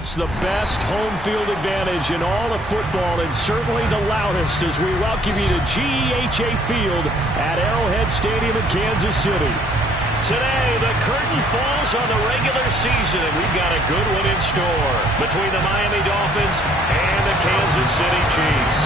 perhaps the best home field advantage in all of football, and certainly the loudest, as we welcome you to GEHA Field at Arrowhead Stadium in Kansas City. Today, the curtain falls on the regular season, and we've got a good one in store between the Miami Dolphins and the Kansas City Chiefs.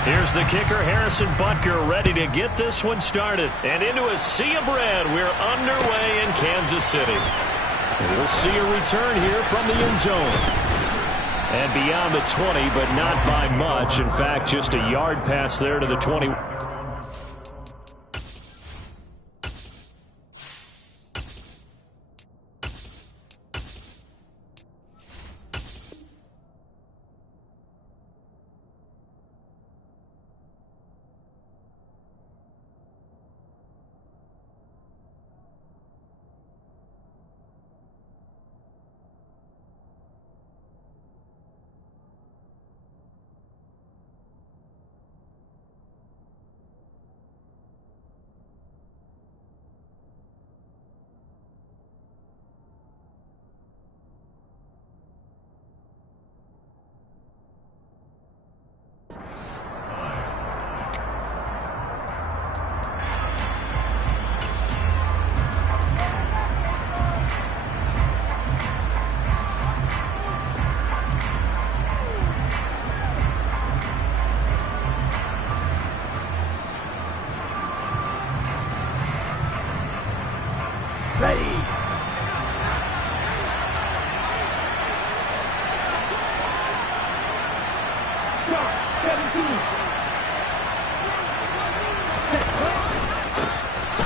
Here's the kicker, Harrison Butker, ready to get this one started. And into a sea of red, we're underway in Kansas City. And we'll see a return here from the end zone. And beyond the 20, but not by much. In fact, just a yard pass there to the 20.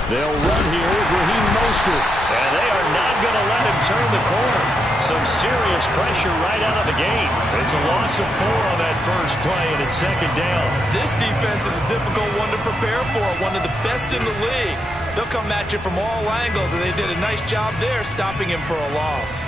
They'll run here with Raheem Mostert. And they are not going to let him turn the corner. Some serious pressure right out of the gate. It's a loss of 4 on that first play, and it's second down. This defense is a difficult one to prepare for, one of the best in the league. They'll come at you from all angles, and they did a nice job there stopping him for a loss.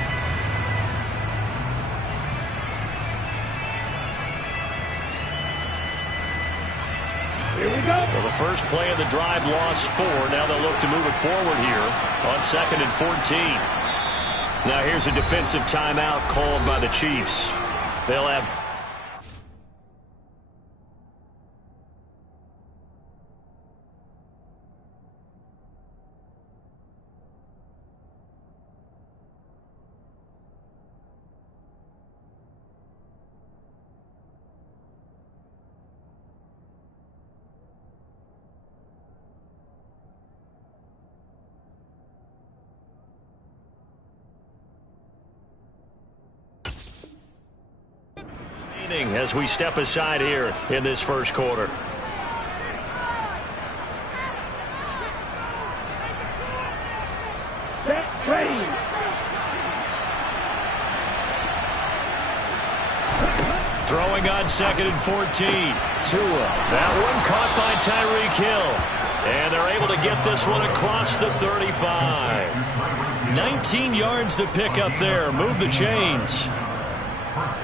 Here we go. Well, the first play of the drive lost 4. Now they'll look to move it forward here on 2nd and 14. Now here's a defensive timeout called by the Chiefs. They'll have... as we step aside here in this first quarter. Throwing on 2nd and 14. Tua. That one caught by Tyreek Hill. And they're able to get this one across the 35. 19 yards to pick up there. Move the chains.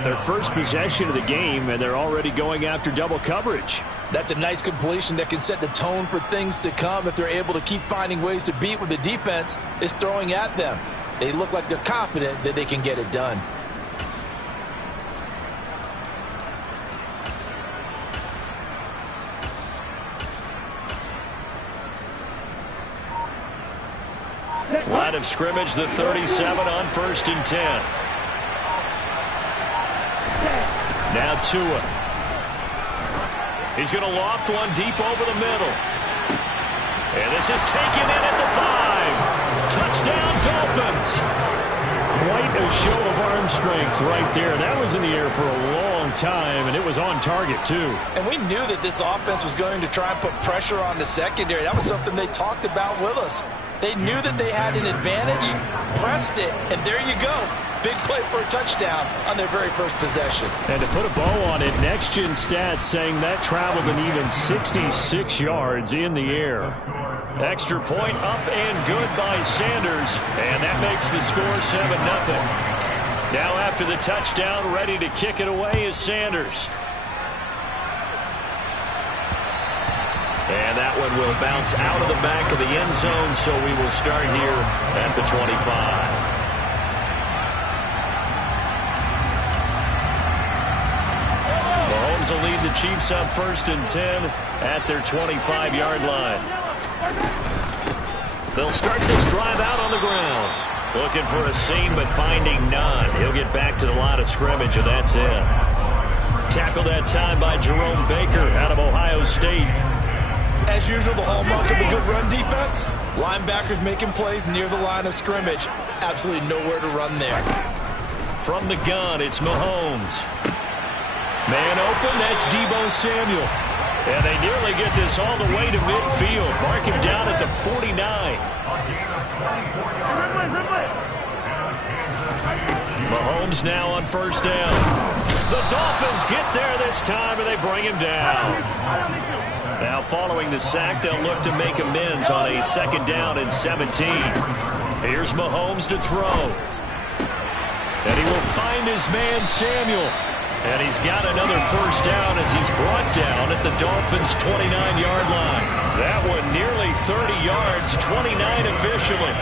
Their first possession of the game, and they're already going after double coverage. That's a nice completion that can set the tone for things to come if they're able to keep finding ways to beat what the defense is throwing at them. They look like they're confident that they can get it done. Line of scrimmage, the 37 on 1st and 10. Now Tua. He's going to loft one deep over the middle. And this is taken in at the 5. Touchdown, Dolphins. Quite a show of arm strength right there. That was in the air for a long time, and it was on target, too. And we knew that this offense was going to try and put pressure on the secondary. That was something they talked about with us. They knew that they had an advantage, pressed it, and there you go. Big play for a touchdown on their very first possession. And to put a bow on it, Next Gen Stats saying that traveled an even 66 yards in the air. Extra point up and good by Sanders, and that makes the score 7-0. Now after the touchdown, ready to kick it away is Sanders. And that that one will bounce out of the back of the end zone, so we will start here at the 25. Mahomes will lead the Chiefs up 1st and 10 at their 25-yard line. They'll start this drive out on the ground. Looking for a seam, but finding none. He'll get back to the line of scrimmage, and that's it. Tackled that time by Jerome Baker out of Ohio State. As usual, the hallmark of a good run defense, linebackers making plays near the line of scrimmage. Absolutely nowhere to run there. From the gun, it's Mahomes. Man open, that's Deebo Samuel. And they nearly get this all the way to midfield. Mark him down at the 49. Mahomes now on 1st down. The Dolphins get there this time, and they bring him down. Now following the sack, they'll look to make amends on a 2nd down and 17. Here's Mahomes to throw. And he will find his man Samuel. And he's got another 1st down as he's brought down at the Dolphins' 29-yard line. That one nearly 30 yards, 29 officially.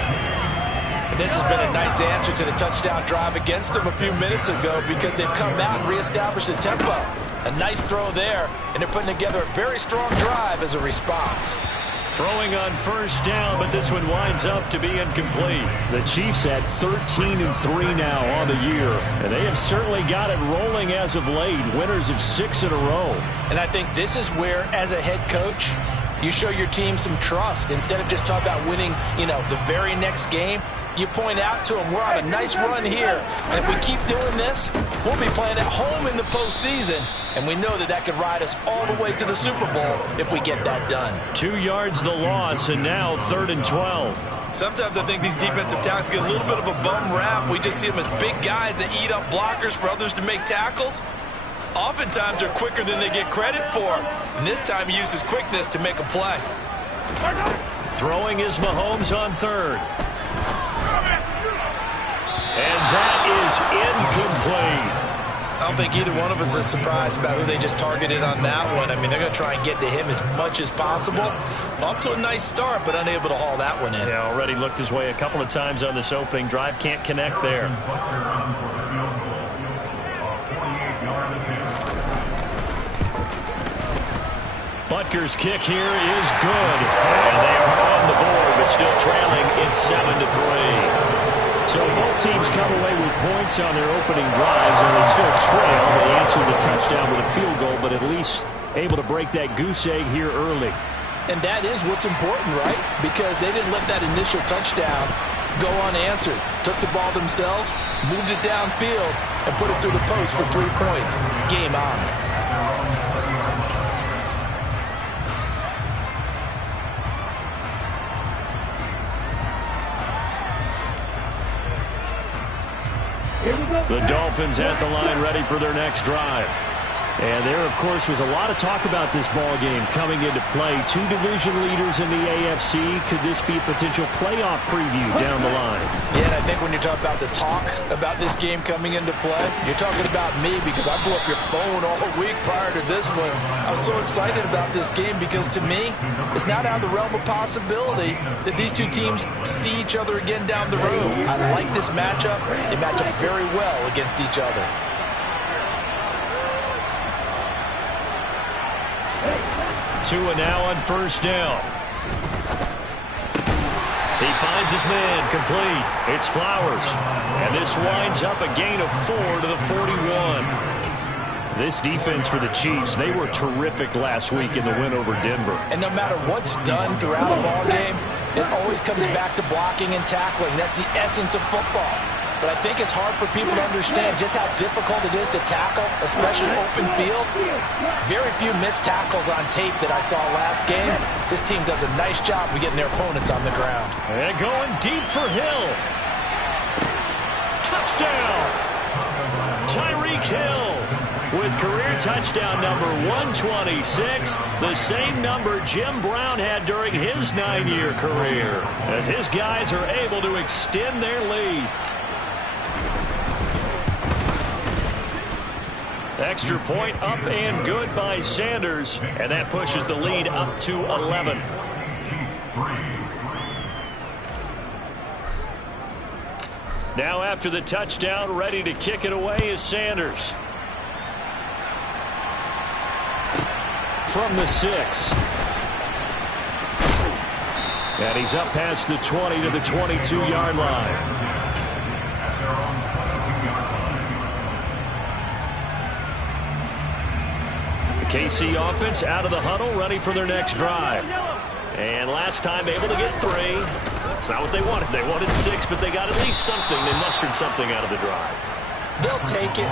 And this has been a nice answer to the touchdown drive against them a few minutes ago because they've come out and reestablished the tempo. A nice throw there, and they're putting together a very strong drive as a response. Throwing on 1st down, but this one winds up to be incomplete. The Chiefs at 13-3 now on the year, and they have certainly got it rolling as of late. Winners of 6 in a row. And I think this is where, as a head coach, you show your team some trust. Instead of just talking about winning, the very next game, you point out to them, we're on a nice run here. And if we keep doing this, we'll be playing at home in the postseason. And we know that that could ride us all the way to the Super Bowl if we get that done. 2 yards the loss, and now 3rd and 12. Sometimes I think these defensive tackles get a little bit of a bum rap. We just see them as big guys that eat up blockers for others to make tackles. Oftentimes they're quicker than they get credit for. And this time he uses quickness to make a play. Throwing is Mahomes on 3rd. And that is incomplete. I don't think either one of us is surprised about who they just targeted on that one. I mean, they're going to try and get to him as much as possible. Off to a nice start, but unable to haul that one in. Yeah, already looked his way a couple of times on this opening drive. Can't connect there. Butker's kick here is good. And they are on the board, but still trailing. It's 7-3. So both teams come away with points on their opening drives, and they still trail. They answered the touchdown with a field goal, but at least able to break that goose egg here early. And that is what's important, right? Because they didn't let that initial touchdown go unanswered. Took the ball themselves, moved it downfield, and put it through the post for 3 points. Game on. The Dolphins at the line ready for their next drive. And there, of course, was a lot of talk about this ball game coming into play. 2 division leaders in the AFC. Could this be a potential playoff preview down the line? Yeah, and I think when you talk about the talk about this game coming into play, you're talking about me because I blew up your phone all week prior to this one. I was so excited about this game because to me, it's not out of the realm of possibility that these two teams see each other again down the road. I like this matchup. They match up very well against each other. Tua now on 1st down. He finds his man, complete. It's Flowers. And this winds up a gain of 4 to the 41. This defense for the Chiefs, they were terrific last week in the win over Denver. And no matter what's done throughout a ball game, it always comes back to blocking and tackling. That's the essence of football. But I think it's hard for people to understand just how difficult it is to tackle, especially open field. Very few missed tackles on tape that I saw last game. This team does a nice job of getting their opponents on the ground. And going deep for Hill. Touchdown! Tyreek Hill with career touchdown number 126, the same number Jim Brown had during his 9-year career, as his guys are able to extend their lead. Extra point up and good by Sanders, and that pushes the lead up to 11. Now after the touchdown, ready to kick it away is Sanders. From the 6. And he's up past the 20 to the 22-yard line. KC offense out of the huddle, ready for their next drive. And last time able to get 3. That's not what they wanted. They wanted 6, but they got at least something. They mustered something out of the drive. They'll take it.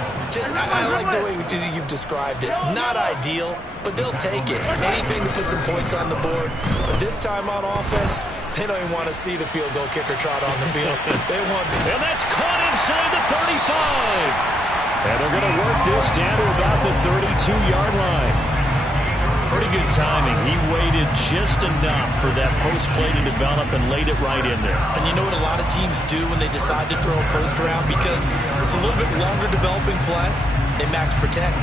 I like the way you've described it. Not ideal, but they'll take it. Anything to put some points on the board. But this time on offense, they don't even want to see the field goal kicker trot on the field. They want. And that's caught inside the 35. And they're going to work this down to about the 32-yard line. Pretty good timing. He waited just enough for that post play to develop and laid it right in there. And you know what a lot of teams do when they decide to throw a post route? Because it's a little bit longer developing play. They max protect.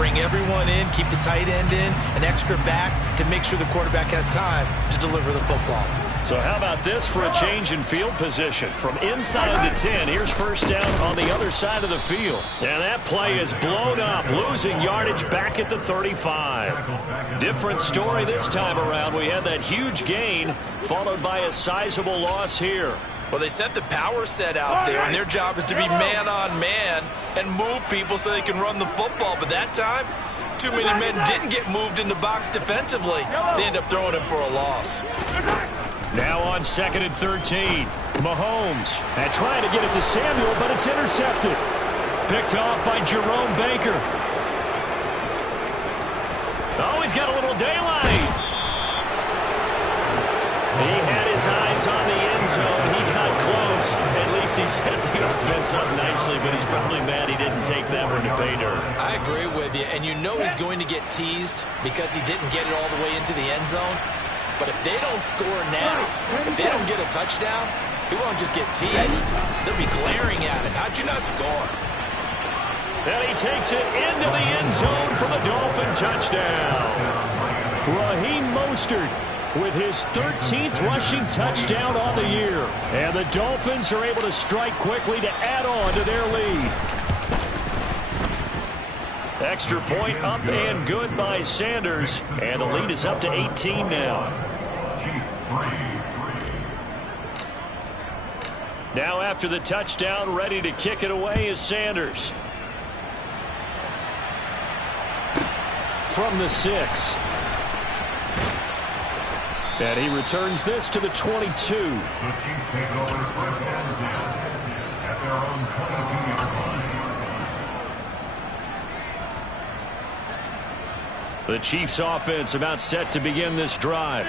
Bring everyone in, keep the tight end in, an extra back to make sure the quarterback has time to deliver the football. So how about this for a change in field position? From inside the 10, here's first down on the other side of the field. And that play is blown up, losing yardage back at the 35. Different story this time around. We had that huge gain, followed by a sizable loss here. Well, they sent the power set out there, and their job is to be man-on-man and move people so they can run the football. But that time, too many men didn't get moved in the box defensively. They end up throwing him for a loss. Now on 2nd and 13, Mahomes. And trying to get it to Samuel, but it's intercepted. Picked off by Jerome Baker. Oh, he's got a little daylight. He had his eyes on the end zone. He got close. At least he set the offense up nicely, but he's probably mad he didn't take that one to pay dirt. I agree with you, and you know he's going to get teased because he didn't get it all the way into the end zone. But if they don't score now, if they don't get a touchdown, he won't just get teased. They'll be glaring at him. How'd you not score? And he takes it into the end zone for the Dolphin touchdown. Raheem Mostert with his 13th rushing touchdown on the year. And the Dolphins are able to strike quickly to add on to their lead. Extra point up and good by Sanders. And the lead is up to 18 now. Now after the touchdown, ready to kick it away is Sanders. From the 6. And he returns this to the 22. The Chiefs take over first and 10 at their own 22-yard line. The Chiefs offense about set to begin this drive.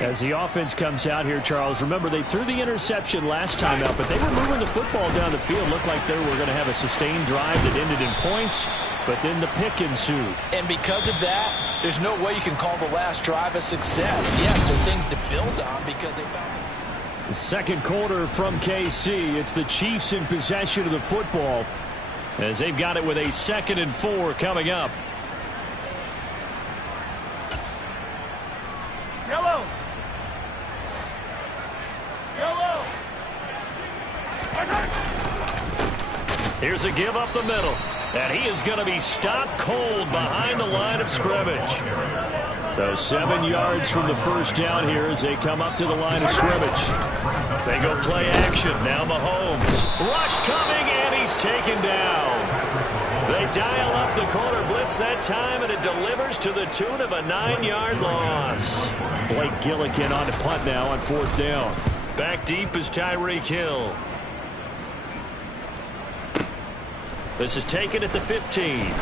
As the offense comes out here, Charles, remember they threw the interception last time out, but they were moving the football down the field. Looked like they were going to have a sustained drive that ended in points, but then the pick ensued. And because of that, there's no way you can call the last drive a success. Yes, there are things to build on because they bounced. The second quarter from KC. It's the Chiefs in possession of the football as they've got it with a 2nd and 4 coming up. Yellow. Here's a give up the middle. And he is going to be stopped cold behind the line of scrimmage. So 7 yards from the first down here as they come up to the line of scrimmage. They go play action. Now Mahomes. Rush coming, and he's taken down. They dial up the corner blitz that time, and it delivers to the tune of a 9-yard loss. Blake Gillikin on the punt now on 4th down. Back deep is Tyreek Hill. This is taken at the 15.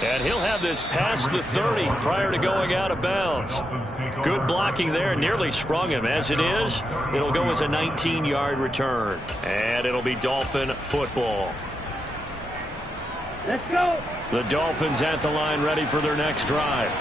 And he'll have this past the 30 prior to going out of bounds. Good blocking there. Nearly sprung him. As it is, it'll go as a 19-yard return. And it'll be Dolphin football. Let's go. The Dolphins at the line ready for their next drive.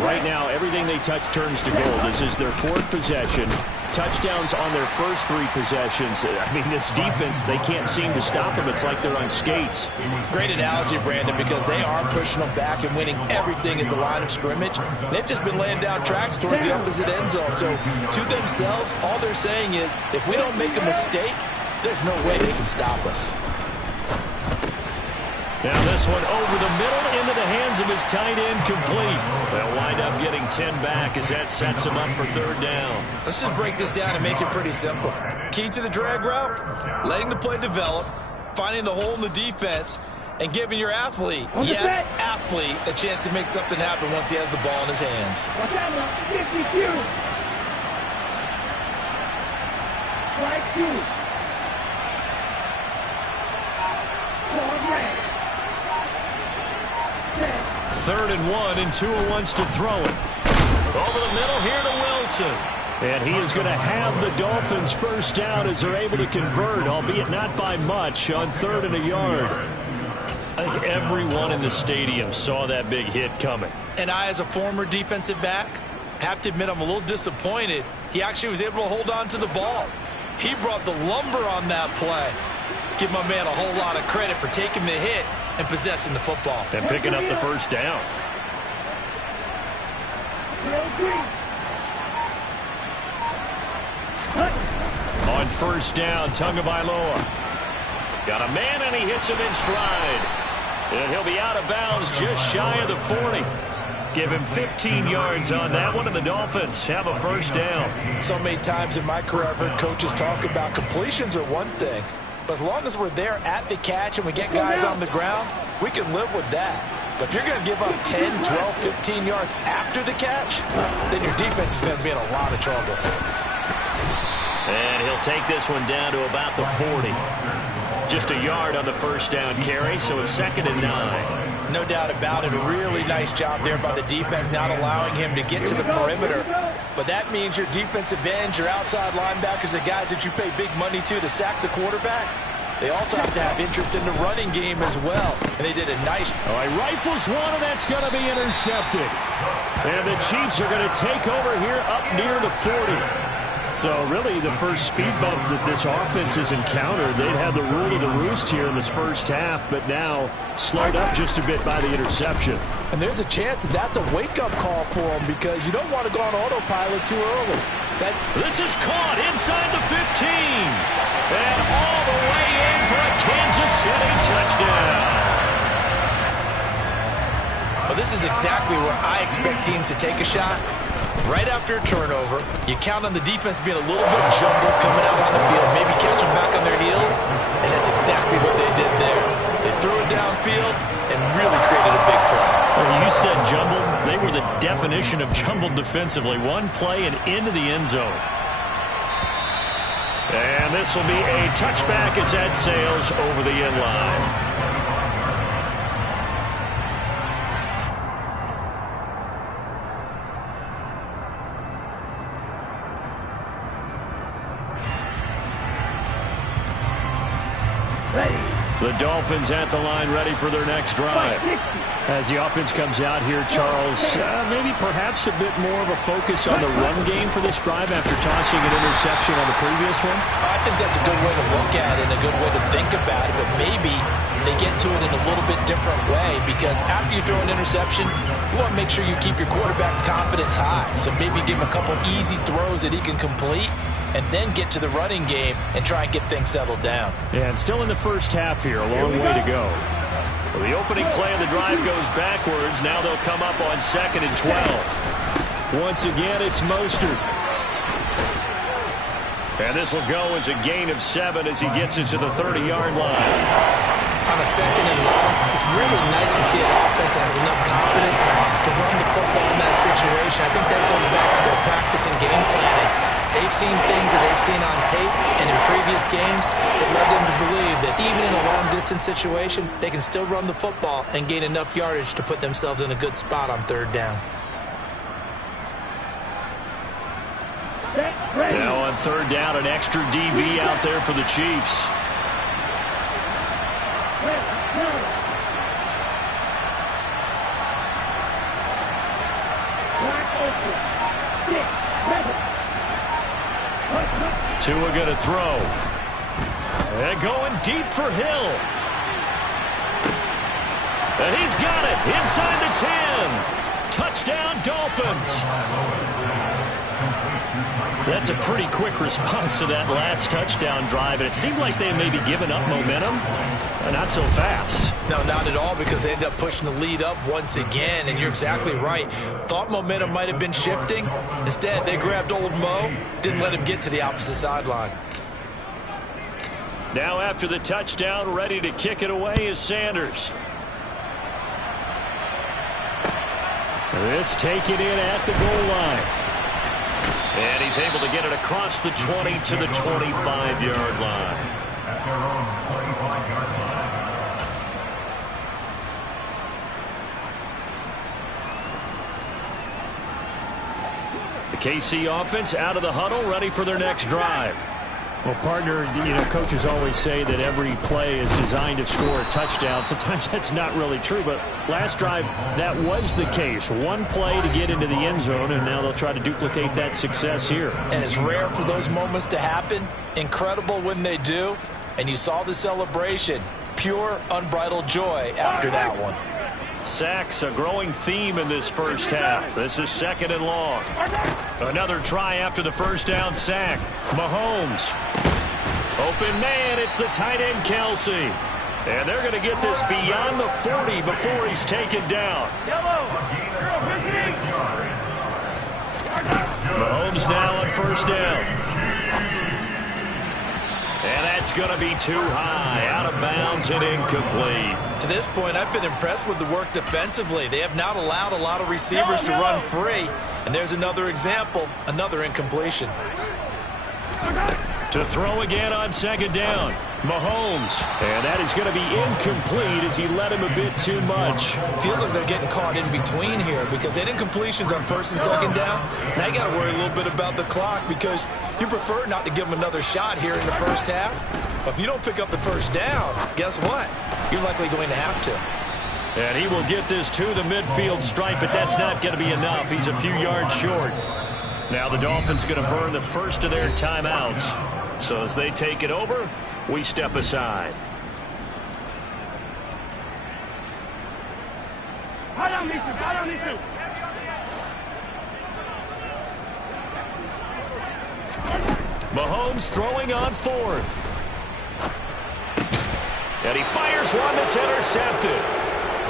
Right now, everything they touch turns to gold. This is their 4th possession. touchdowns on their first 3 possessions. I mean, this defense, they can't seem to stop them. It's like they're on skates. Great analogy, Brandon, because they are pushing them back and winning everything at the line of scrimmage. They've just been laying down tracks towards the opposite end zone. So to themselves, all they're saying is, if we don't make a mistake, there's no way they can stop us. Now this one over the middle into the hands of his tight end, complete. They'll wind up getting 10 back as that sets him up for 3rd down. Let's just break this down and make it pretty simple. Key to the drag route, letting the play develop, finding the hole in the defense, and giving your athlete, yes, athlete, a chance to make something happen once he has the ball in his hands. Third and 1, and Tua wants to throw it. Over the middle here to Wilson. And he is going to have the Dolphins first down as they're able to convert, albeit not by much, on 3rd and a yard. I think everyone in the stadium saw that big hit coming. And I, as a former defensive back, have to admit I'm a little disappointed. He actually was able to hold on to the ball. He brought the lumber on that play. Give my man a whole lot of credit for taking the hit and possessing the football. And picking up the first down. On first down, Tagovailoa. Got a man, and he hits him in stride. And he'll be out of bounds just shy of the 40. Give him 15 yards on that one, and the Dolphins have a first down. So many times in my career, I've heard coaches talk about completions are one thing. But as long as we're there at the catch and we get guys on the ground, we can live with that. But if you're going to give up 10, 12, 15 yards after the catch, then your defense is going to be in a lot of trouble. And he'll take this one down to about the 40. Just a yard on the first down carry, so it's 2nd and 9. No doubt about it. A really nice job there by the defense, not allowing him to get to the perimeter. But that means your defensive ends, your outside linebackers, the guys that you pay big money to sack the quarterback, they also have to have interest in the running game as well. And they did a nice... All right, rifles one, and that's going to be intercepted. And the Chiefs are going to take over here up near the 40. So really the first speed bump that this offense has encountered, they'd had the rule of the roost here in this first half, but now slowed up just a bit by the interception. And there's a chance that that's a wake-up call for them, because you don't want to go on autopilot too early. This is caught inside the 15. And all the way in for a Kansas City touchdown. Well, this is exactly where I expect teams to take a shot. Right after a turnover, you count on the defense being a little bit jumbled coming out on the field, maybe catch them back on their heels, and that's exactly what they did there. They threw it downfield and really created a big play. Well, you said jumbled. They were the definition of jumbled defensively. One play and into the end zone. And this will be a touchback as that sails over the end line. The Dolphins at the line ready for their next drive. As the offense comes out here, Charles, maybe perhaps a bit more of a focus on the run game for this drive after tossing an interception on the previous one? I think that's a good way to look at it and a good way to think about it, but maybe they get to it in a little bit different way, because after you throw an interception, you want to make sure you keep your quarterback's confidence high. So maybe give him a couple easy throws that he can complete, and then get to the running game and try and get things settled down. Yeah, and still in the first half here, a long way to go. So the opening play of the drive goes backwards. Now they'll come up on 2nd and 12. Once again, it's Mostert. And this will go as a gain of 7 as he gets it to the 30-yard line. On a 2nd and long, it's really nice to see an offense that has enough confidence to run the football in that situation. I think that goes back to their practice and game planning. They've seen things that they've seen on tape and in previous games that led them to believe that even in a long-distance situation, they can still run the football and gain enough yardage to put themselves in a good spot on 3rd down. Now on 3rd down, an extra DB out there for the Chiefs. Tua going to throw. And going deep for Hill. And he's got it inside the 10. Touchdown, Dolphins. That's a pretty quick response to that last touchdown drive. And it seemed like they may be giving up momentum. Not so fast. No, not at all, because they end up pushing the lead up once again. And you're exactly right. Thought momentum might have been shifting. Instead, they grabbed old Mo, didn't let him get to the opposite sideline. Now after the touchdown, ready to kick it away is Sanders. This taken in at the goal line. And he's able to get it across the 20 to the 25-yard line. At their own 25-yard line. The KC offense out of the huddle, ready for their next drive. Well, partner, coaches always say that every play is designed to score a touchdown. Sometimes that's not really true, but last drive, that was the case. One play to get into the end zone, and now they'll try to duplicate that success here. And it's rare for those moments to happen. Incredible when they do. And you saw the celebration. Pure, unbridled joy after that one. Sacks, a growing theme in this first half. This is 2nd and long. Another try after the first down sack. Mahomes. Open man, it's the tight end Kelsey. And they're going to get this beyond the 40 before he's taken down. Mahomes now on first down. And that's going to be too high, out of bounds and incomplete. To this point, I've been impressed with the work defensively. They have not allowed a lot of receivers to run free. And there's another example, another incompletion. To throw again on 2nd down. Mahomes. And that is going to be incomplete as he led him a bit too much. Feels like they're getting caught in between here because they had incompletions on 1st and 2nd down. Now you got to worry a little bit about the clock because you prefer not to give them another shot here in the first half. But if you don't pick up the first down, guess what? You're likely going to have to. And he will get this to the midfield stripe, but that's not going to be enough. He's a few yards short. Now the Dolphins going to burn the first of their timeouts. So as they take it over, we step aside. Mahomes throwing on 4th. And he fires one that's intercepted.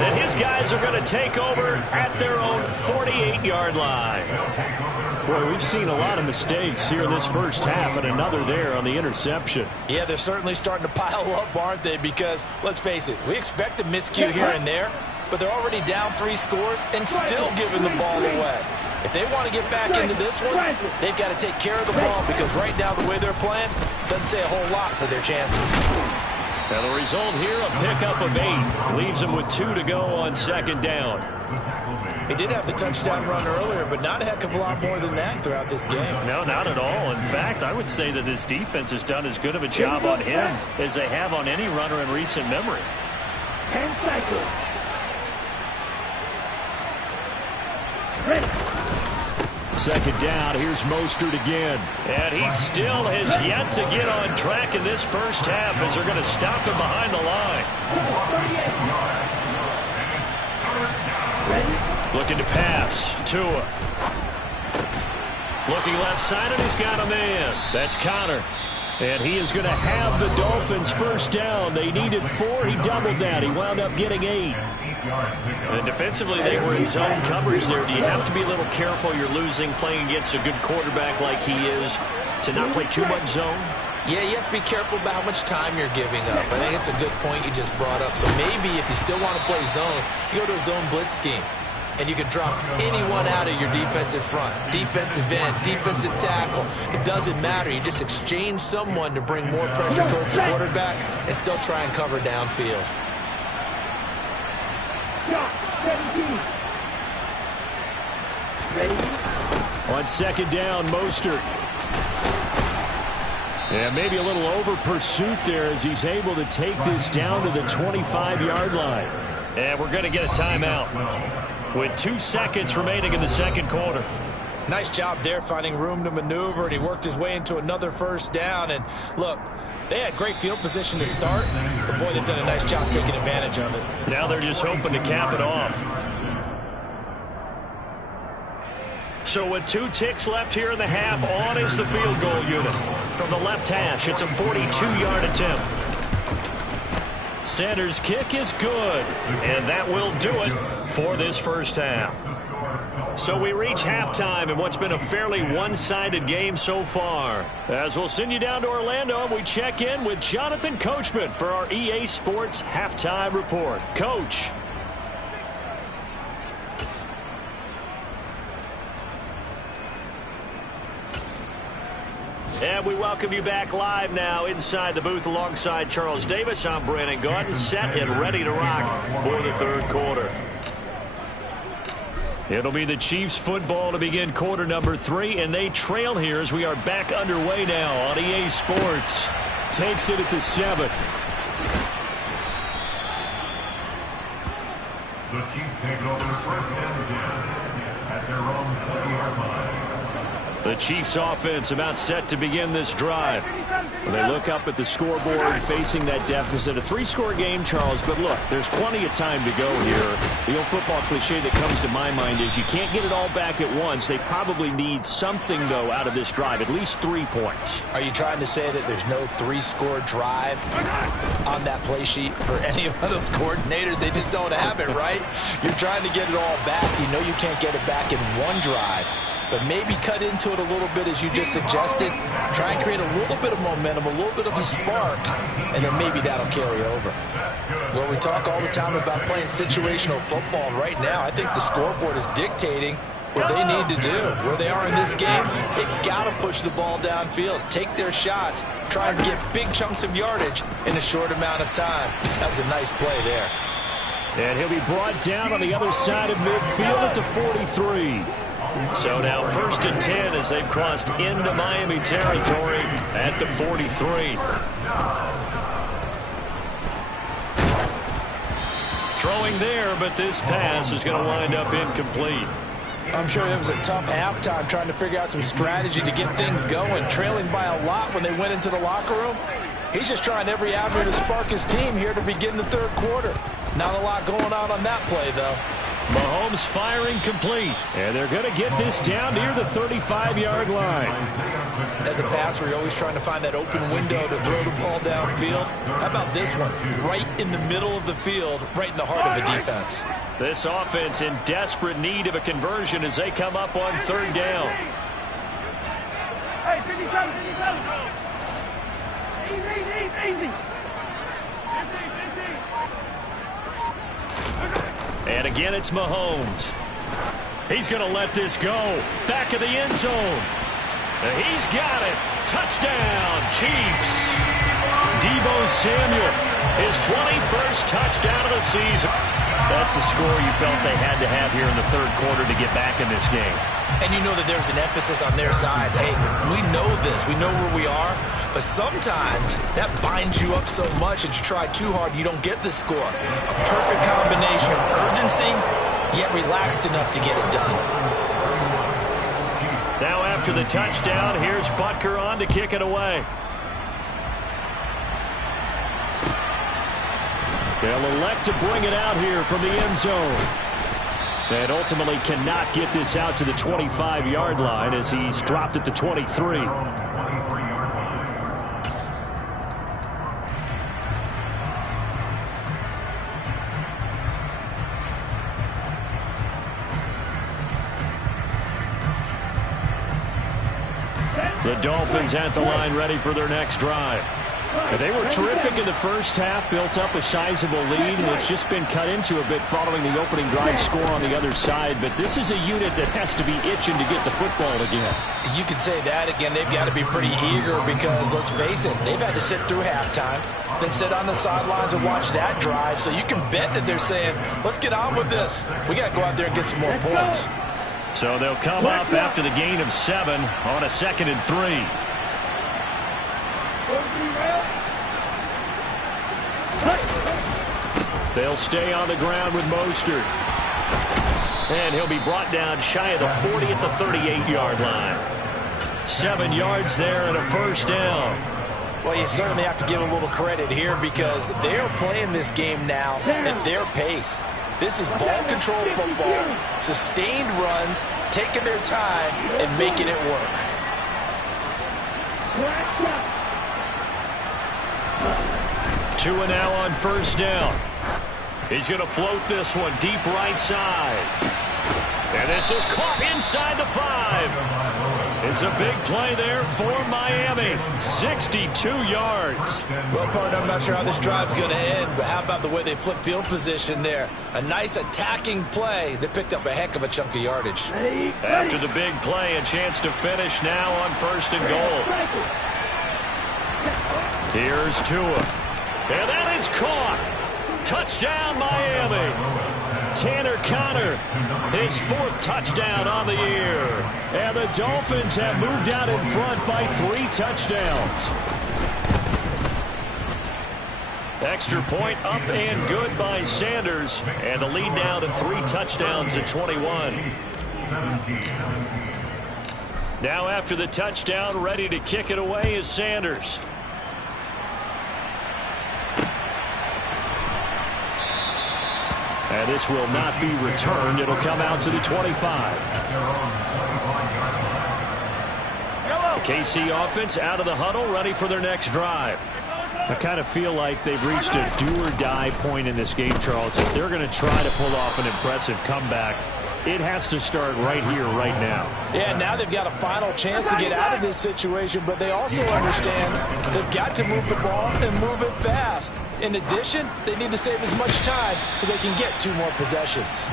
And his guys are going to take over at their own 48-yard line. Boy, we've seen a lot of mistakes here in this first half, and another there on the interception. Yeah, they're certainly starting to pile up, aren't they? Because, let's face it, we expect a miscue here and there, but they're already down 3 scores and still giving the ball away. If they want to get back into this one, they've got to take care of the ball because right now the way they're playing doesn't say a whole lot for their chances. Now the result here, a pickup of 8. Leaves them with 2 to go on 2nd down. He did have the touchdown run earlier, but not a heck of a lot more than that throughout this game. No, not at all. In fact, I would say that this defense has done as good of a job on him as they have on any runner in recent memory. 10 seconds. Ready. 2nd down, here's Mostert again. And he still has yet to get on track in this first half as they're going to stop him behind the line. Looking to pass. Tua. Looking left side, and he's got a man. That's Connor. And he is going to have the Dolphins first down. They needed 4. He doubled that. He wound up getting 8. And defensively, they were in zone coverage there. Do you have to be a little careful? You're losing, playing against a good quarterback like he is, to not play too much zone? Yeah, you have to be careful about how much time you're giving up. I think it's a good point you just brought up. So maybe if you still want to play zone, you go to a zone blitz scheme. And you can drop anyone out of your defensive front. Defensive end, defensive tackle. It doesn't matter. You just exchange someone to bring more pressure towards the quarterback and still try and cover downfield. On 2nd down, Mostert. Yeah, maybe a little over pursuit there as he's able to take this down to the 25-yard line. And we're going to get a timeout with 2 seconds remaining in the 2nd quarter. Nice job there finding room to maneuver, and he worked his way into another first down. And look, they had great field position to start, but boy, they've done a nice job taking advantage of it. Now they're just hoping to cap it off. So with 2 ticks left here in the half, on is the field goal unit. From the left hash, it's a 42-yard attempt. Sanders' kick is good, and that will do it for this first half. So we reach halftime in what's been a fairly one-sided game so far. As we'll send you down to Orlando, and we check in with Jonathan Coachman for our EA Sports Halftime Report. Coach. And we welcome you back live now inside the booth alongside Charles Davis. I'm Brandon Gaudin, set and ready to rock for the third quarter. It'll be the Chiefs football to begin quarter number 3, and they trail here as we are back underway now on EA Sports. Takes it at the 7. The Chiefs take over first and 10 at their own 20-yard line. The Chiefs offense about set to begin this drive. They look up at the scoreboard facing that deficit. A 3-score game, Charles, but look, there's plenty of time to go here. The old football cliche that comes to my mind is you can't get it all back at once. They probably need something, though, out of this drive, at least 3 points. Are you trying to say that there's no 3-score drive on that play sheet for any of those coordinators? They just don't have it, right? You're trying to get it all back. You know you can't get it back in one drive. But maybe cut into it a little bit, as you just suggested. Try and create a little bit of momentum, a little bit of a spark, and then maybe that'll carry over. Well, we talk all the time about playing situational football. Right now, I think the scoreboard is dictating what they need to do. Where they are in this game, they've got to push the ball downfield, take their shots, try and get big chunks of yardage in a short amount of time. That was a nice play there. And he'll be brought down on the other side of midfield at the 43. So now 1st and 10 as they've crossed into Miami territory at the 43. Throwing there, but this pass is going to wind up incomplete. I'm sure it was a tough halftime trying to figure out some strategy to get things going. Trailing by a lot when they went into the locker room. He's just trying every avenue to spark his team here to begin the third quarter. Not a lot going on that play, though. Mahomes firing complete, and they're going to get this down near the 35-yard line. As a passer, you're always trying to find that open window to throw the ball downfield. How about this one? Right in the middle of the field, right in the heart of the defense. This offense in desperate need of a conversion as they come up on 3rd down. Hey, 57, 57. Easy. And again, it's Mahomes. He's going to let this go. Back of the end zone. He's got it. Touchdown, Chiefs. Deebo Samuel, his 21st touchdown of the season. That's the score you felt they had to have here in the third quarter to get back in this game. And you know that there's an emphasis on their side. Hey, we know this. We know where we are. But sometimes that binds you up so much that you try too hard, you don't get the score. A perfect combination of urgency, yet relaxed enough to get it done. Now after the touchdown, here's Butker on to kick it away. They'll elect to bring it out here from the end zone. And ultimately cannot get this out to the 25-yard line as he's dropped at the 23. The Dolphins at the line ready for their next drive. They were terrific in the first half, built up a sizable lead, and it's just been cut into a bit following the opening drive score on the other side. But this is a unit that has to be itching to get the football again. You could say that again. They've got to be pretty eager because, let's face it, they've had to sit through halftime, then sit on the sidelines and watch that drive. So you can bet that they're saying, let's get on with this. We got to go out there and get some more points. So they'll come up after the gain of 7 on a 2nd and 3. They'll stay on the ground with Mostert. And he'll be brought down shy of the 40 at the 38-yard line. 7 yards there and a first down. Well, you certainly have to give a little credit here because they're playing this game now at their pace. This is ball control football, sustained runs, taking their time and making it work. Tua now on first down. He's going to float this one deep right side. And this is caught inside the 5. It's a big play there for Miami. 62 yards. Well, partner, I'm not sure how this drive's going to end, but how about the way they flip field position there? A nice attacking play that picked up a heck of a chunk of yardage. After the big play, a chance to finish now on first and goal. Here's Tua. And that is caught. Touchdown, Miami. Tanner Conner, his 4th touchdown on the year. And the Dolphins have moved out in front by 3 touchdowns. Extra point up and good by Sanders. And the lead now to 3 touchdowns at 21. Now after the touchdown, ready to kick it away is Sanders. And this will not be returned. It'll come out to the 25. The KC offense out of the huddle, ready for their next drive. I kind of feel like they've reached a do-or-die point in this game, Charles. If they're going to try to pull off an impressive comeback, it has to start right here, right now. Yeah, now they've got a final chance to get out of this situation, but they also understand they've got to move the ball and move it fast. In addition, they need to save as much time so they can get 2 more possessions.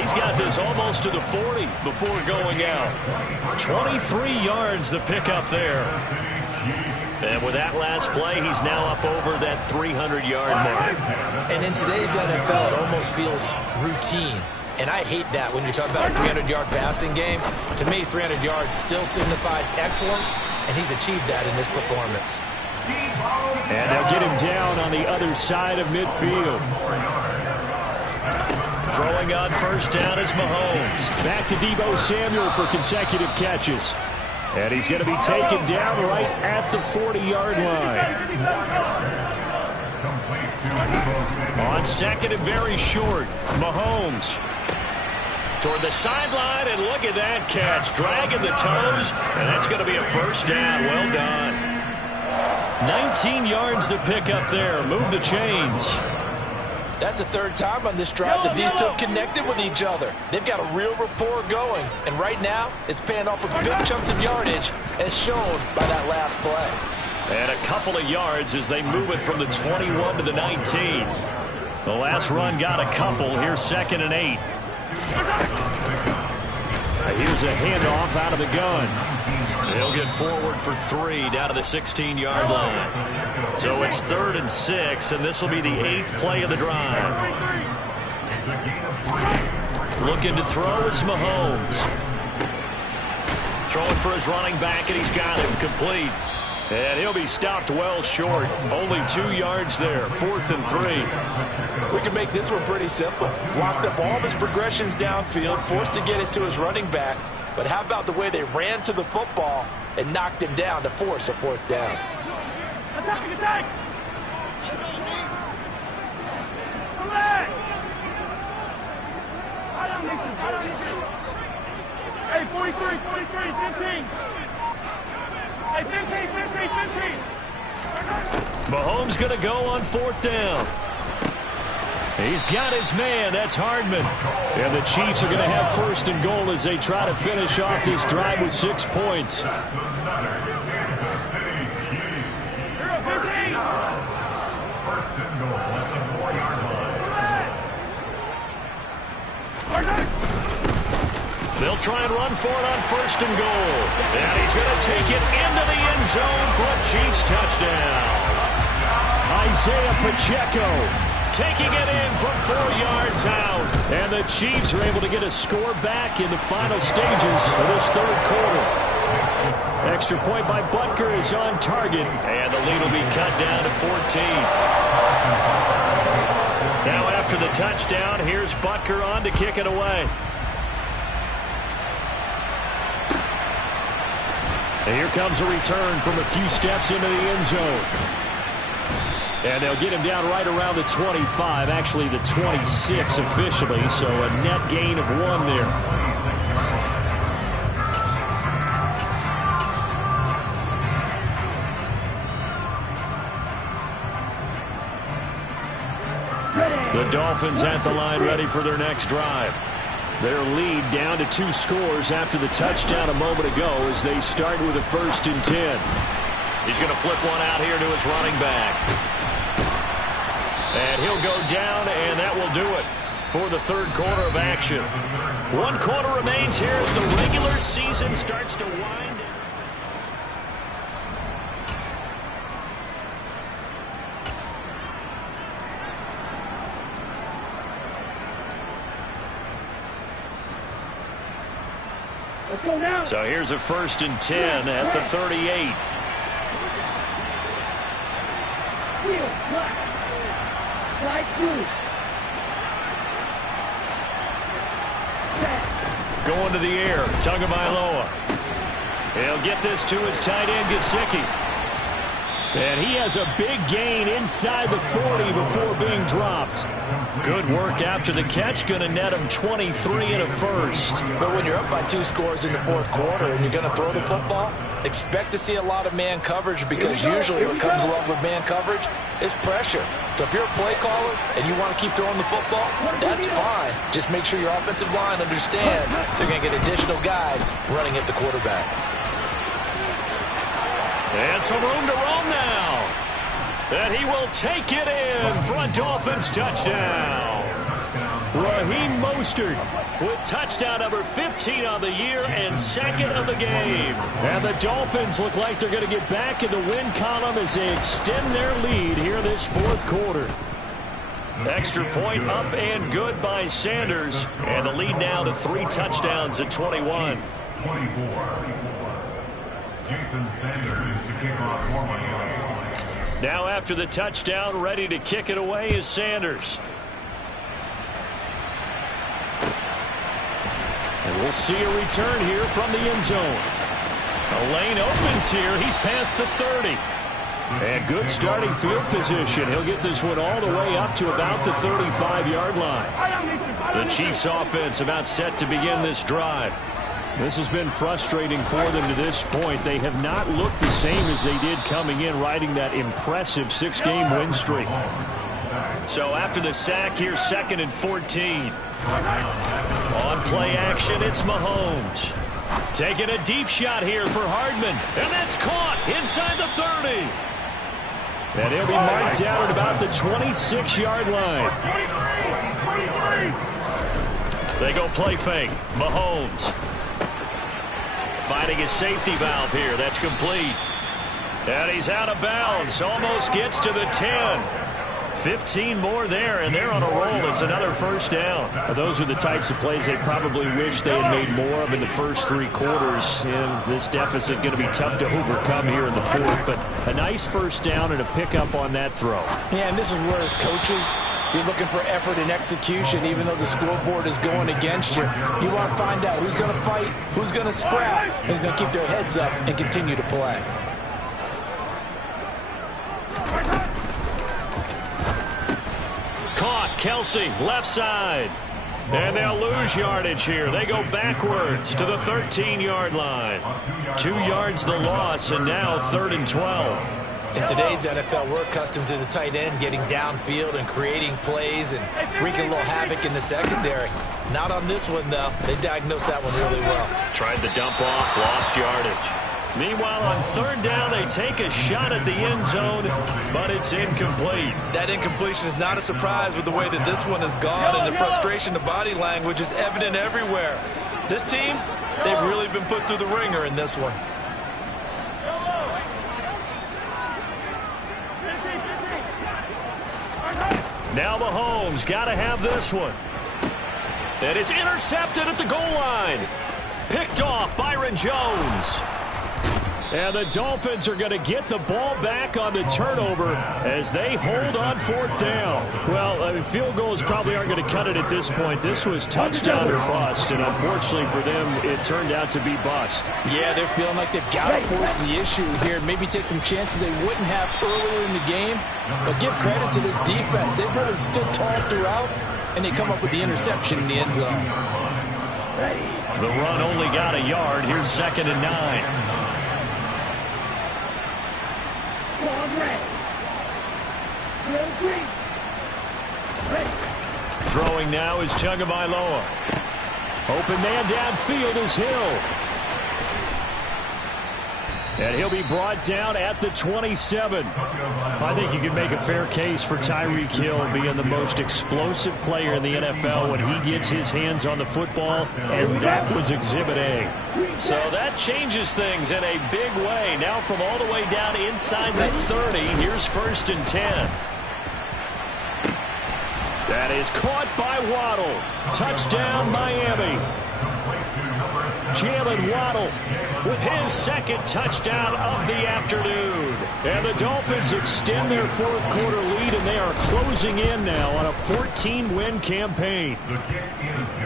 He's got this almost to the 40 before going out. 23 yards the pickup there. And with that last play, he's now up over that 300-yard mark. And in today's NFL, it almost feels routine. And I hate that when you talk about a 300-yard passing game. To me, 300 yards still signifies excellence, and he's achieved that in this performance. And they'll get him down on the other side of midfield. Throwing on first down is Mahomes. Back to Deebo Samuel for consecutive catches. And he's going to be taken down right at the 40-yard line. On second and very short, Mahomes toward the sideline, and look at that catch. Dragging the toes, and that's going to be a first down. Well done. 19 yards to pick up there. Move the chains. That's the 3rd time on this drive that these two have connected with each other. They've got a real rapport going, and right now it's paying off with big chunks of yardage, as shown by that last play. And a couple of yards as they move it from the 21 to the 19. The last run got a couple. Here's 2nd and 8. Here's a handoff out of the gun. He'll get forward for 3 down to the 16-yard line. So it's 3rd and 6, and this will be the 8th play of the drive. Looking to throw is Mahomes. Throwing for his running back, and he's got him complete. And he'll be stopped well short. Only 2 yards there. 4th and 3. We can make this one pretty simple. Locked up all of his progressions downfield, forced to get it to his running back. But how about the way they ran to the football and knocked him down to force a 4th down? Attack! Attack! Come back! Hey, 43, 15. Hey, 15. Mahomes going to go on 4th down. He's got his man. That's Hardman. And the Chiefs are going to have 1st and goal as they try to finish off this drive with 6 points. They'll try and run for it on 1st and goal. And he's going to take it into the end zone for a Chiefs touchdown. Isaiah Pacheco taking it in from 4 yards out. And the Chiefs are able to get a score back in the final stages of this 3rd quarter. Extra point by Butker is on target. And the lead will be cut down to 14. Now after the touchdown, here's Butker on to kick it away. And here comes a return from a few steps into the end zone. And they'll get him down right around the 25, actually the 26 officially, so a net gain of 1 there. The Dolphins at the line ready for their next drive. Their lead down to 2 scores after the touchdown a moment ago as they start with a 1st and 10. He's going to flip one out here to his running back. And he'll go down, and that will do it for the 3rd quarter of action. 1 quarter remains here as the regular season starts to wind down. So here's a 1st and 10 at the 38. Going to the air, Tagovailoa. He'll get this to his tight end, Gesicki. And he has a big gain inside the 40 before being dropped. Good work after the catch. Going to net him 23 and a 1st. But when you're up by 2 scores in the 4th quarter and you're going to throw the football, expect to see a lot of man coverage because usually what comes along with man coverage is pressure. So if you're a play caller and you want to keep throwing the football, that's fine. Just make sure your offensive line understands they're going to get additional guys running at the quarterback. And some room to roam now. And he will take it in for a Dolphins touchdown. Raheem Mostert with touchdown number 15 on the year and 2nd of the game. And the Dolphins look like they're going to get back in the win column as they extend their lead here this 4th quarter. Extra point up and good by Sanders. And the lead now to 3 touchdowns at 21. 24. Jason Sanders to kick off for Miami. Now after the touchdown, ready to kick it away is Sanders. And we'll see a return here from the end zone. A lane opens here. He's past the 30. And good starting field position. He'll get this one all the way up to about the 35-yard line. The Chiefs offense about set to begin this drive. This has been frustrating for them to this point. They have not looked the same as they did coming in, riding that impressive 6-game win streak. So after the sack, here's 2nd and 14. On play action, it's Mahomes. Taking a deep shot here for Hardman. And that's caught inside the 30. And he'll be marked down at about the 26-yard line. They go play fake. Mahomes. Finding his safety valve here. That's complete. And he's out of bounds. Almost gets to the 10. 15 more there, and they're on a roll. It's another 1st down. Those are the types of plays they probably wish they had made more of in the first 3 quarters. And this deficit going to be tough to overcome here in the 4th. But a nice 1st down and a pickup on that throw. Yeah, and this is where as coaches, you're looking for effort and execution, even though the scoreboard is going against you. You want to find out who's going to fight, who's going to scrap, who's going to keep their heads up and continue to play. Caught, Kelsey, left side. And they'll lose yardage here. They go backwards to the 13-yard line. 2 yards the loss, and now 3rd and 12. In today's NFL, we're accustomed to the tight end getting downfield and creating plays and wreaking a little havoc in the secondary. Not on this one, though. They diagnosed that one really well. Tried the dump off, lost yardage. Meanwhile, on 3rd down, they take a shot at the end zone, but it's incomplete. That incompletion is not a surprise with the way that this one has gone, and the frustration, the body language is evident everywhere. This team, they've really been put through the ringer in this one. Now Mahomes got to have this one. And it's intercepted at the goal line. Picked off Byron Jones. And the Dolphins are going to get the ball back on the turnover as they hold on 4th down. Well, field goals probably aren't going to cut it at this point. This was touchdown or bust, and unfortunately for them, it turned out to be bust. Yeah, they're feeling like they've got to force the issue here, maybe take some chances they wouldn't have earlier in the game. But give credit to this defense. They've really stood tall throughout, and they come up with the interception in the end zone. The run only got a yard. Here's 2nd and 9. Throwing now is Tagovailoa. Open man downfield is Hill. And he'll be brought down at the 27. I think you can make a fair case for Tyreek Hill being the most explosive player in the NFL when he gets his hands on the football, and that was Exhibit A. So that changes things in a big way. Now from all the way down inside the 30, here's 1st and 10. That is caught by Waddle. Touchdown, Miami. Jalen Waddle with his 2nd touchdown of the afternoon. And the Dolphins extend their 4th quarter lead, and they are closing in now on a 14-win campaign.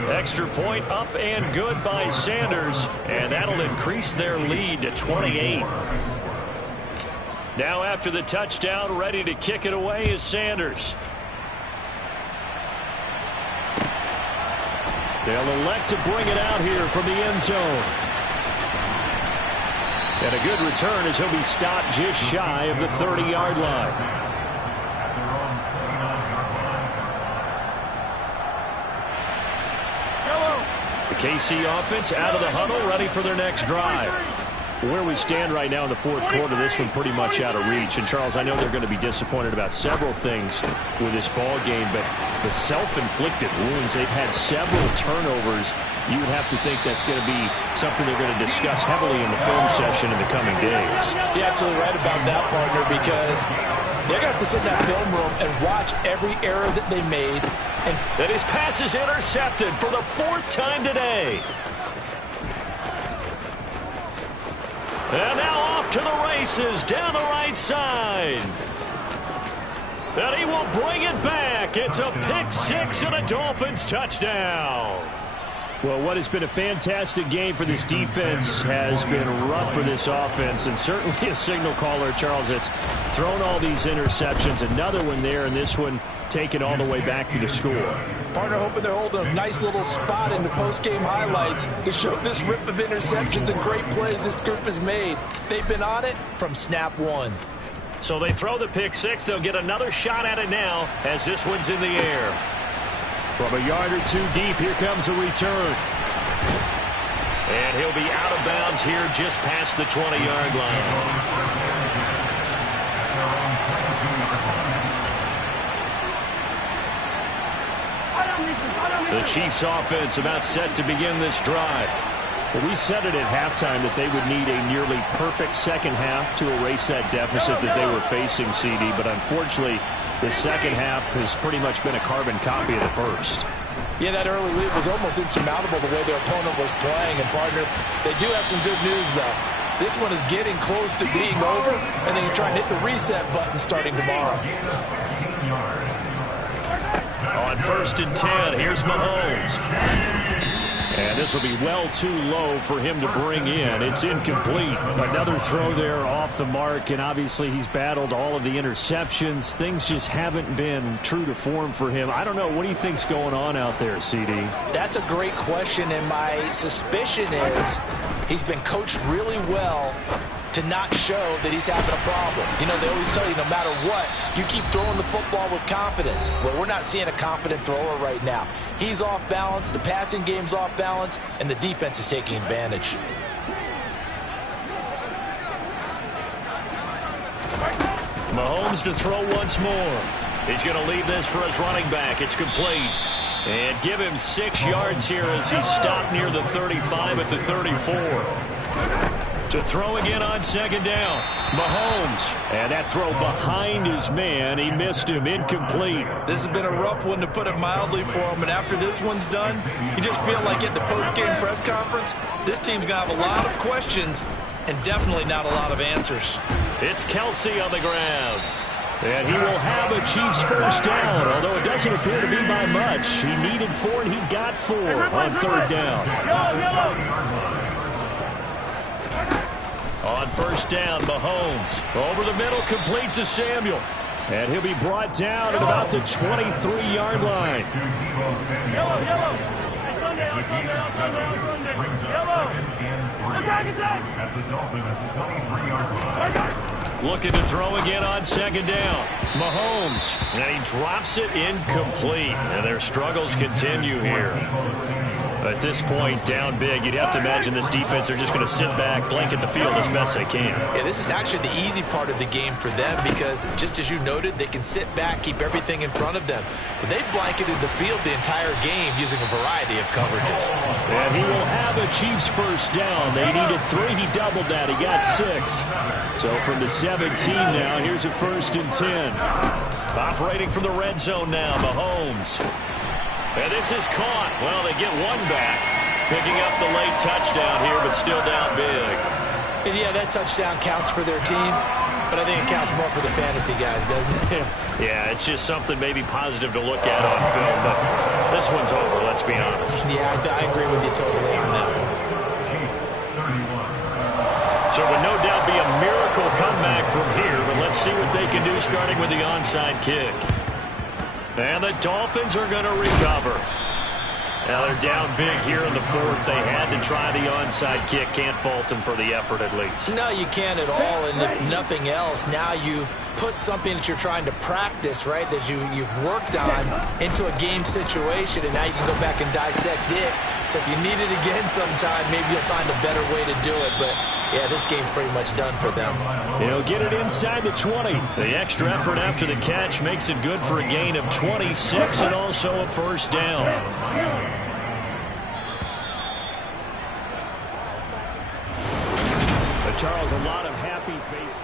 Extra point up and good by Sanders, and that'll increase their lead to 28. Now after the touchdown, ready to kick it away is Sanders. They'll elect to bring it out here from the end zone. And a good return as he'll be stopped just shy of the 30-yard line. The KC offense out of the huddle, ready for their next drive. Where we stand right now in the 4th quarter, this one pretty much out of reach. And, Charles, I know they're going to be disappointed about several things with this ball game, but the self-inflicted wounds, they've had several turnovers. You would have to think that's going to be something they're going to discuss heavily in the film session in the coming days. You're absolutely right about that, partner, because they're going to have to sit in that film room and watch every error that they made. And his pass is intercepted for the 4th time today. And now off to the races down the right side. And he will bring it back. It's a pick-6 and a Dolphins touchdown. Well, what has been a fantastic game for this defense has been rough for this offense, and certainly a signal caller, Charles, that's thrown all these interceptions. Another one there, and this one taken all the way back for the score. Partner hoping they're holding a nice little spot in the post-game highlights to show this rip of interceptions and great plays this group has made. They've been on it from snap 1. So they throw the pick-6. They'll get another shot at it now as this one's in the air. From a yard or two deep, here comes the return. And he'll be out of bounds here just past the 20-yard line. The Chiefs offense about set to begin this drive. Well, we said it at halftime that they would need a nearly perfect second half to erase that deficit that they were facing, CD. But unfortunately, the second half has pretty much been a carbon copy of the first. Yeah, that early lead was almost insurmountable the way their opponent was playing. And, partner, they do have some good news, though. This one is getting close to being over, and then you're trying to hit the reset button starting tomorrow. On 1st and 10, here's Mahomes. And this will be well too low for him to bring in. It's incomplete. Another throw there off the mark, and obviously he's battled all of the interceptions. Things just haven't been true to form for him. I don't know. What do you think's going on out there, CD? That's a great question, and my suspicion is he's been coached really well to not show that he's having a problem. You know, they always tell you no matter what, you keep throwing the football with confidence. Well, we're not seeing a confident thrower right now. He's off balance, the passing game's off balance, and the defense is taking advantage. Mahomes to throw once more. He's going to leave this for his running back. It's complete. And give him 6 yards here as he stopped near the 35 at the 34. To throw again on 2nd down. Mahomes. And that throw behind his man. He missed him. Incomplete. This has been a rough one, to put it mildly, for him. And after this one's done, you just feel like at the post-game press conference, this team's going to have a lot of questions and definitely not a lot of answers. It's Kelsey on the ground. And he will have a Chiefs first down, although it doesn't appear to be by much. He needed 4, and he got 4 on third down. On first down, Mahomes over the middle, complete to Samuel. And he'll be brought down at about the 23-yard line. Yellow. At the Dolphins' 23-yard line. Looking to throw again on second down. Mahomes, and he drops it incomplete. And their struggles continue here. At this point, down big, you'd have to imagine this defense, they're just going to sit back, blanket the field as best they can. Yeah, this is actually the easy part of the game for them because, just as you noted, they can sit back, keep everything in front of them. But they've blanketed the field the entire game using a variety of coverages. And he will have a Chiefs first down. They needed 3. He doubled that. He got 6. So from the 17 now, here's a 1st and 10. Operating from the red zone now, Mahomes. And this is caught. Well, they get 1 back. Picking up the late touchdown here, but still down big. And yeah, that touchdown counts for their team, but I think it counts more for the fantasy guys, doesn't it? Yeah, it's just something maybe positive to look at on film, but this one's over, let's be honest. Yeah, I agree with you totally on that one. So it would no doubt be a miracle comeback from here, but let's see what they can do starting with the onside kick. And the Dolphins are going to recover. Now they're down big here in the 4th. They had to try the onside kick. Can't fault them for the effort at least. No, you can't at all. And if nothing else, now you've put something that you're trying to practice, right, that you've worked on into a game situation, and now you can go back and dissect it. So if you need it again sometime, maybe you'll find a better way to do it. But, yeah, this game's pretty much done for them. He'll get it inside the 20. The extra effort after the catch makes it good for a gain of 26 and also a first down. Charles, a lot of happy faces.